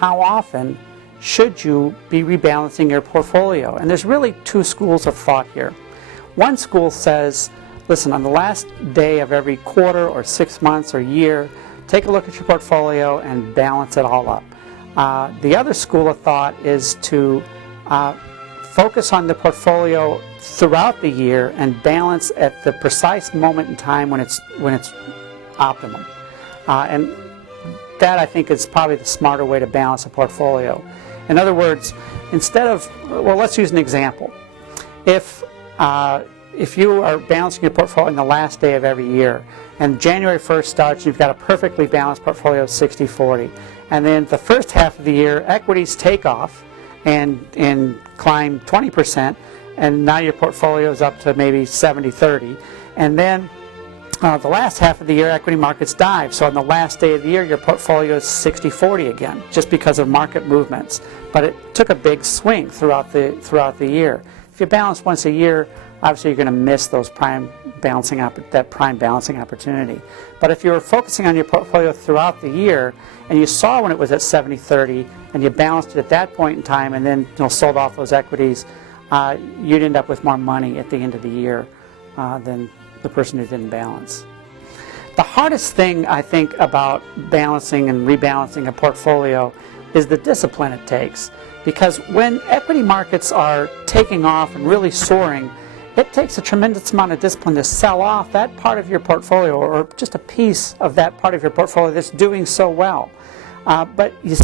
how often should you be rebalancing your portfolio? And there's really two schools of thought here. One school says, listen, on the last day of every quarter or 6 months or year, take a look at your portfolio and balance it all up. The other school of thought is to focus on the portfolio throughout the year and balance at the precise moment in time when it's optimum. And that, I think, is probably the smarter way to balance a portfolio. In other words, instead of, well, let's use an example. If you are balancing your portfolio on the last day of every year, and January 1st starts, you've got a perfectly balanced portfolio of 60-40. And then the first half of the year, equities take off and climb 20%, and now your portfolio is up to maybe 70-30. And then the last half of the year, equity markets dive. So on the last day of the year, your portfolio is 60-40 again, just because of market movements. But it took a big swing throughout the year. If you balance once a year, obviously you're going to miss those prime balancing opportunity. But if you were focusing on your portfolio throughout the year, and you saw when it was at 70-30, and you balanced it at that point in time, and then sold off those equities, you'd end up with more money at the end of the year than the person who didn't balance. The hardest thing, I think, about balancing and rebalancing a portfolio is the discipline it takes. Because when equity markets are taking off and really soaring, it takes a tremendous amount of discipline to sell off that part of your portfolio, or just a piece of that part of your portfolio that's doing so well. But you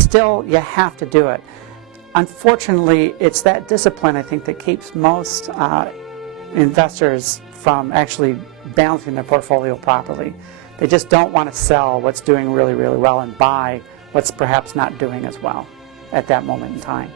have to do it. Unfortunately, it's that discipline, I think, that keeps most investors from actually balancing their portfolio properly. They just don't want to sell what's doing really, really well and buy what's perhaps not doing as well at that moment in time.